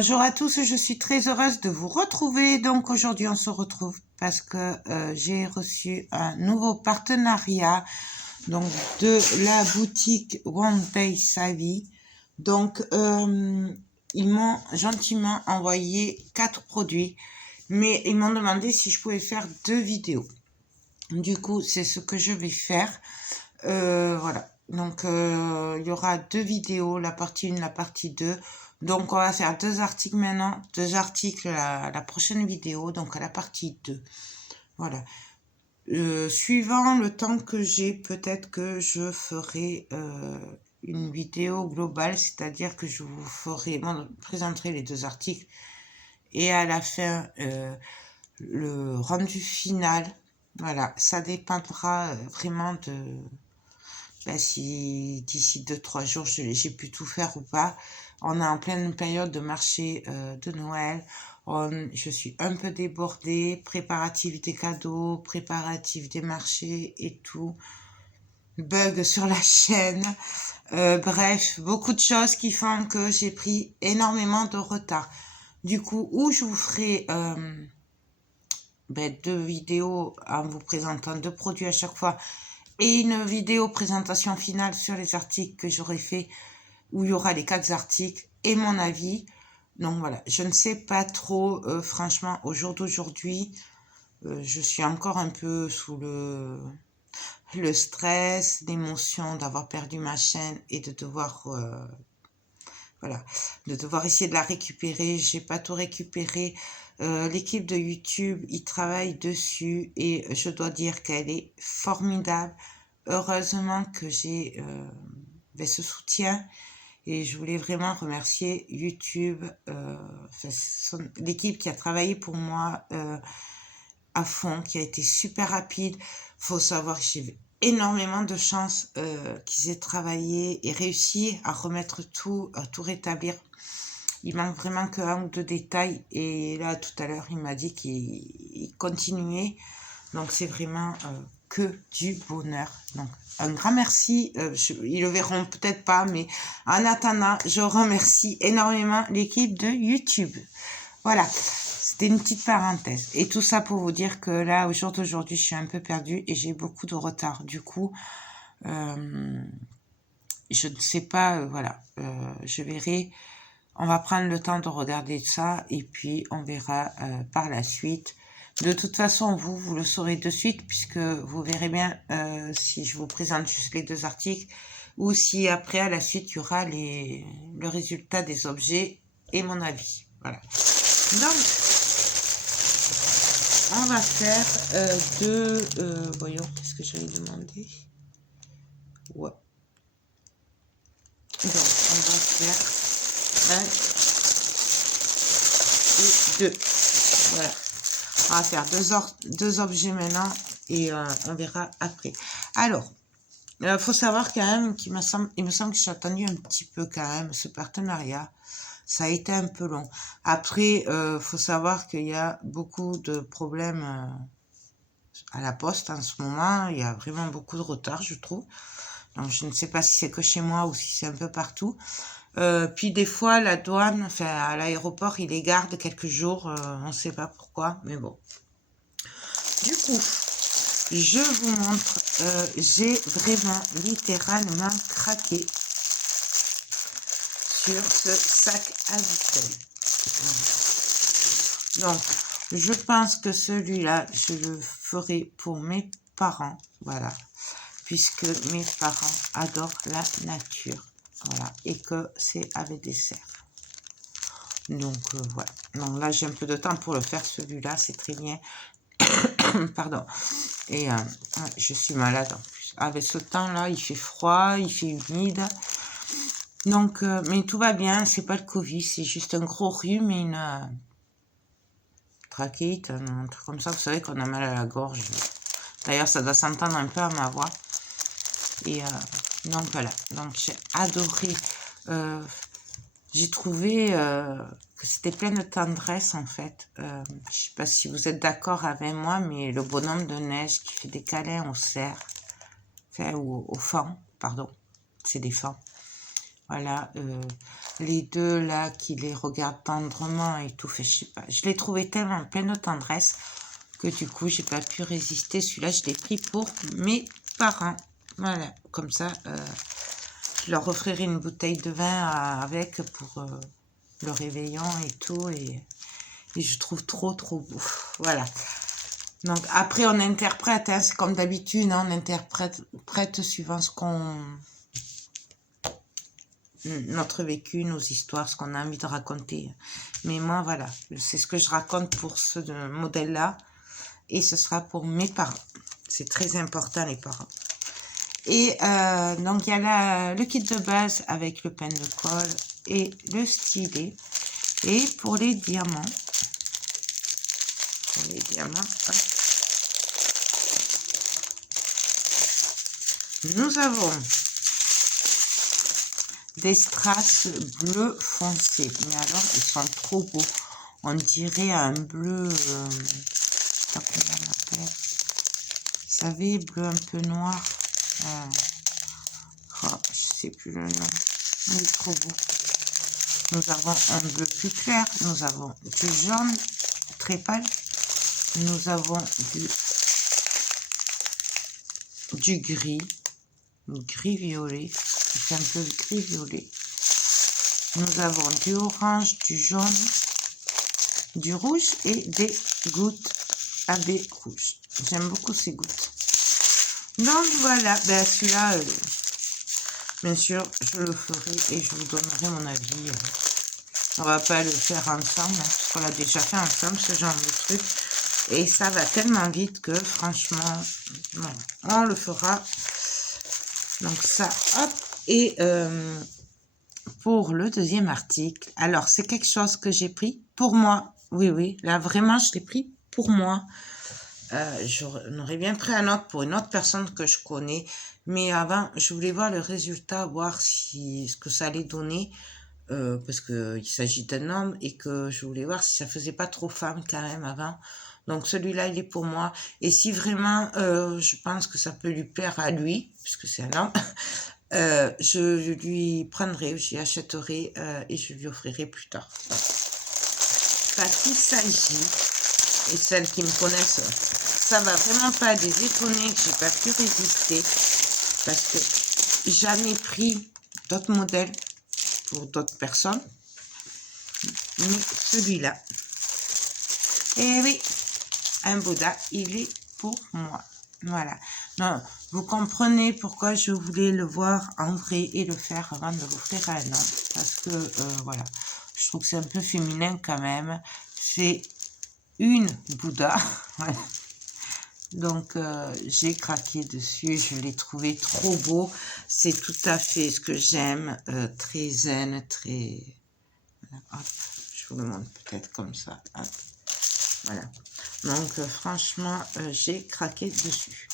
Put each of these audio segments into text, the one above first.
Bonjour à tous, je suis très heureuse de vous retrouver. Donc aujourd'hui on se retrouve parce que j'ai reçu un nouveau partenariat donc de la boutique One Day Savvy. Donc ils m'ont gentiment envoyé 4 produits, mais ils m'ont demandé si je pouvais faire 2 vidéos. Du coup c'est ce que je vais faire. Voilà. Donc, il y aura 2 vidéos, la partie 1, la partie 2. Donc, on va faire 2 articles maintenant, 2 articles à la prochaine vidéo, donc à la partie 2. Voilà. Suivant le temps que j'ai, peut-être que je ferai une vidéo globale, c'est-à-dire que je vous ferai, présenterai les 2 articles et à la fin, le rendu final. Voilà, ça dépendra vraiment de si d'ici 2-3 jours j'ai pu tout faire ou pas. On est en pleine période de marché de Noël. Je suis un peu débordée, préparatifs des cadeaux, préparatifs des marchés et tout. Bug sur la chaîne. Bref, beaucoup de choses qui font que j'ai pris énormément de retard. Du coup, où je vous ferai 2 vidéos en vous présentant 2 produits à chaque fois et une vidéo présentation finale sur les articles que j'aurai fait où il y aura les 4 articles et mon avis. Donc voilà, je ne sais pas trop, franchement, au jour d'aujourd'hui, je suis encore un peu sous le stress, l'émotion d'avoir perdu ma chaîne et de devoir, voilà, de devoir essayer de la récupérer. J'ai pas tout récupéré. L'équipe de YouTube, ils travaillent dessus et je dois dire qu'elle est formidable. Heureusement que j'ai ce soutien et je voulais vraiment remercier YouTube, l'équipe qui a travaillé pour moi à fond, qui a été super rapide. Faut savoir que j'ai énormément de chance qu'ils aient travaillé et réussi à remettre tout, à tout rétablir. Il manque vraiment qu'un ou 2 détails et là tout à l'heure il m'a dit qu'il continuait. Donc c'est vraiment que du bonheur. Donc un grand merci. Ils le verront peut-être pas, mais en attendant, je remercie énormément l'équipe de YouTube. Voilà, c'était une petite parenthèse. Et tout ça pour vous dire que là, au jour d'aujourd'hui, je suis un peu perdue et j'ai beaucoup de retard. Du coup, je ne sais pas, voilà, je verrai. On va prendre le temps de regarder ça et puis on verra par la suite. De toute façon, vous le saurez de suite puisque vous verrez bien si je vous présente juste les 2 articles ou si après, à la suite, il y aura le résultat des objets et mon avis. Voilà. Donc, on va faire voyons, qu'est-ce que j'avais demandé? Ouais. Donc, on va faire 1 et 2. Voilà. On va faire 2 objets maintenant et on verra après. Alors, il faut savoir quand même il me semble que j'ai attendu un petit peu quand même ce partenariat. Ça a été un peu long. Après, faut savoir qu'il y a beaucoup de problèmes à la poste en ce moment. Il y a vraiment beaucoup de retard, je trouve. Donc, je ne sais pas si c'est que chez moi ou si c'est un peu partout. Puis des fois, la douane, enfin à l'aéroport, ils les gardent quelques jours. On ne sait pas pourquoi, mais bon. Du coup, je vous montre. J'ai vraiment littéralement craqué sur ce sac à vaisselle. Donc, je pense que celui-là, je le ferai pour mes parents. Voilà. Puisque mes parents adorent la nature. Voilà. Et que c'est avec des cerfs. Donc, voilà. Donc là, j'ai un peu de temps pour le faire. Celui-là, c'est très bien. Pardon. Et je suis malade en plus. Avec ce temps-là, il fait froid, il fait humide. Donc, mais tout va bien. C'est pas le Covid, c'est juste un gros rhume et une trachéite, un truc comme ça. Vous savez qu'on a mal à la gorge. D'ailleurs, ça doit s'entendre un peu à ma voix. Et donc voilà. Donc j'ai adoré. J'ai trouvé que c'était plein de tendresse en fait. Je sais pas si vous êtes d'accord avec moi, mais le bonhomme de neige qui fait des câlins aux cerfs, enfin aux fans, pardon, c'est des fans. Voilà, les deux là qui les regardent tendrement et tout, fait, je sais pas. Je l'ai trouvé tellement plein de tendresse que du coup, j'ai pas pu résister. Celui-là, je l'ai pris pour mes parents. Voilà, comme ça, je leur offrirai une bouteille de vin avec pour le réveillon et tout. Et je trouve trop beau. Voilà. Donc après, on interprète, hein, c'est comme d'habitude, hein, on interprète suivant ce qu'on... notre vécu, nos histoires, ce qu'on a envie de raconter. Mais moi, voilà, c'est ce que je raconte pour ce modèle-là. Et ce sera pour mes parents. C'est très important, les parents. Et donc, il y a le kit de base avec le pen de colle et le stylet. Et pour les diamants, hop, nous avons des strass bleu foncé. Mais alors, ils sont trop beaux. On dirait un bleu... vous savez, bleu un peu noir. Je sais plus le nom. Il est trop beau. Nous avons un bleu plus clair. Nous avons du jaune très pâle. Nous avons du gris. Gris-violet. C'est un peu gris-violet. Nous avons du orange, du jaune, du rouge et des gouttes AB rouge. J'aime beaucoup ces gouttes. Donc voilà, ben celui-là, bien sûr, je le ferai et je vous donnerai mon avis. On va pas le faire ensemble, hein, parce qu'on l'a déjà fait ensemble, ce genre de truc. Et ça va tellement vite que, franchement, non, on le fera. Donc ça, hop. Et pour le deuxième article, alors c'est quelque chose que j'ai pris pour moi. Oui, là vraiment, je l'ai pris pour moi. J'aurais bien pris un autre pour une autre personne que je connais, mais avant je voulais voir le résultat, voir ce que ça allait donner, parce que il s'agit d'un homme et que je voulais voir si ça faisait pas trop femme quand même avant. Donc celui-là il est pour moi, et si vraiment je pense que ça peut lui plaire à lui puisque c'est un homme, je lui prendrai, j'y achèterai et je lui offrirai plus tard. Parce qu'il s'agit, et celles qui me connaissent, ça va vraiment pas les étonner que j'ai pas pu résister, parce que j'en ai pris d'autres modèles pour d'autres personnes, mais celui-là, et oui, un Bouddha, il est pour moi. Voilà. Non, vous comprenez pourquoi je voulais le voir en vrai et le faire avant de l'offrir à un homme, parce que voilà, je trouve que c'est un peu féminin quand même. C'est une Bouddha. Donc j'ai craqué dessus, je l'ai trouvé trop beau, c'est tout à fait ce que j'aime, très zen, très... Voilà, hop, je vous le montre peut-être comme ça, hop. Voilà, donc franchement j'ai craqué dessus,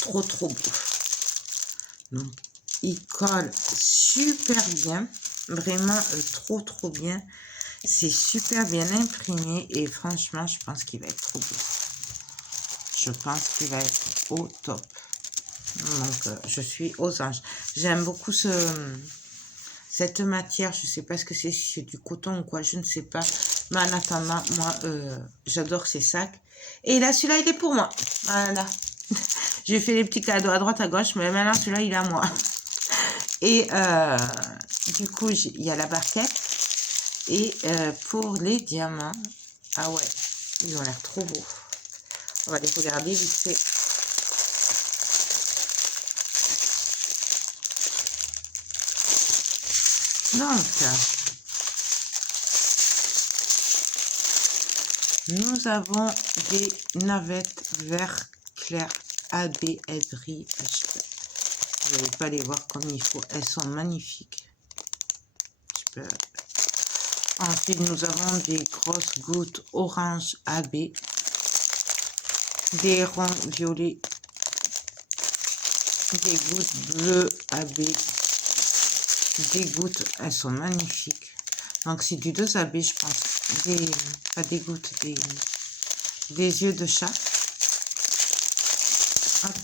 trop beau. Donc il colle super bien, vraiment trop bien, c'est super bien imprimé et franchement je pense qu'il va être trop beau. Je pense qu'il va être au top. Donc, je suis aux anges. J'aime beaucoup cette matière. Je ne sais pas ce que c'est, si c'est du coton ou quoi, je ne sais pas. Mais en attendant, moi, j'adore ces sacs. Et là, celui-là, il est pour moi. Voilà. J'ai fait des petits cadeaux à droite, à gauche, mais maintenant, celui-là, il est à moi. Et du coup, il y a la barquette. Et pour les diamants, ah ouais, ils ont l'air trop beaux. On va les regarder vite fait. Donc, nous avons des navettes vert clair AB Edry. Vous n'allez pas les voir comme il faut. Elles sont magnifiques. Ensuite, nous avons des grosses gouttes orange AB. Des ronds violets, des gouttes bleues AB, des gouttes, elles sont magnifiques. Donc c'est du 2 AB, je pense. Pas des gouttes, des yeux de chat. Hop.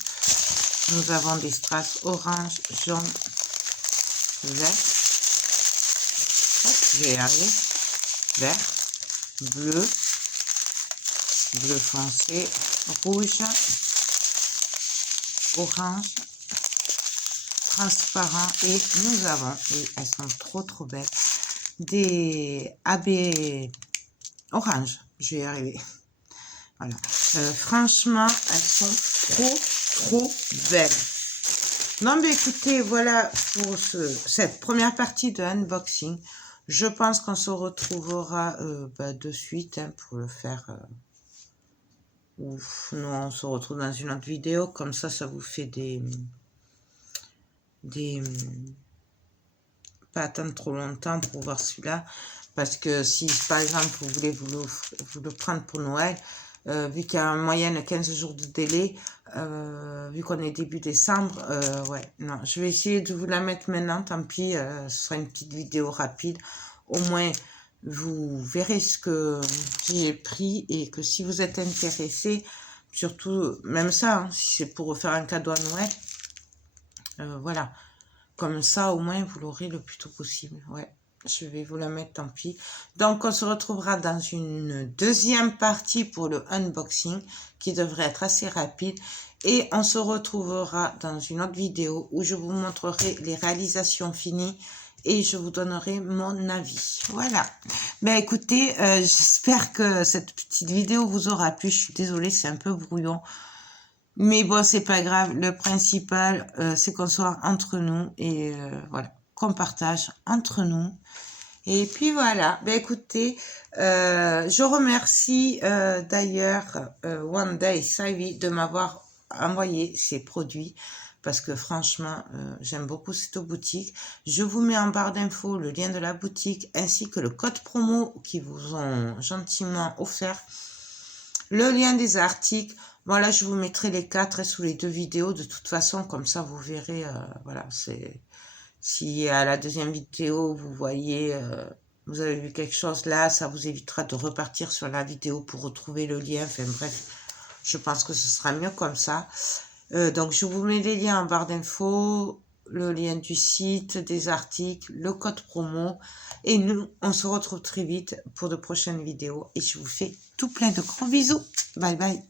Nous avons des strass orange, jaune, vert. je vais y arriver, vert, bleu, bleu foncé, rouge, orange, transparent, et nous avons, et elles sont trop belles, des AB orange, je vais y arriver. Voilà, franchement, elles sont trop belles. Non, mais écoutez, voilà pour cette première partie de unboxing. Je pense qu'on se retrouvera de suite pour le faire. Ouf, non, on se retrouve dans une autre vidéo. Comme ça vous fait des pas attendre trop longtemps pour voir celui-là. Parce que si, par exemple, vous voulez vous le prendre pour Noël, vu qu'il y a en moyenne 15 jours de délai, vu qu'on est début décembre, ouais, non, je vais essayer de vous la mettre maintenant, tant pis, ce sera une petite vidéo rapide, au moins vous verrez ce que j'ai pris, et que si vous êtes intéressé, surtout, même ça, hein, si c'est pour faire un cadeau à Noël, voilà, comme ça au moins vous l'aurez le plus tôt possible, ouais. Je vais vous la mettre, tant pis. Donc, on se retrouvera dans une deuxième partie pour le unboxing qui devrait être assez rapide. Et on se retrouvera dans une autre vidéo où je vous montrerai les réalisations finies et je vous donnerai mon avis. Voilà. Ben écoutez, j'espère que cette petite vidéo vous aura plu. Je suis désolée, c'est un peu brouillon. Mais bon, c'est pas grave. Le principal, c'est qu'on soit entre nous et voilà, qu'on partage entre nous. Et puis voilà, ben écoutez, je remercie d'ailleurs One Day Savvy de m'avoir envoyé ces produits, parce que franchement, j'aime beaucoup cette boutique. Je vous mets en barre d'infos le lien de la boutique ainsi que le code promo qu'ils vous ont gentiment offert, le lien des articles. Voilà, je vous mettrai les 4 sous les 2 vidéos de toute façon, comme ça vous verrez, voilà, c'est... Si à la deuxième vidéo, vous voyez, vous avez vu quelque chose là, ça vous évitera de repartir sur la vidéo pour retrouver le lien. Enfin bref, je pense que ce sera mieux comme ça. Donc, je vous mets les liens en barre d'infos, le lien du site, des articles, le code promo. Et nous, on se retrouve très vite pour de prochaines vidéos. Et je vous fais tout plein de gros bisous. Bye bye.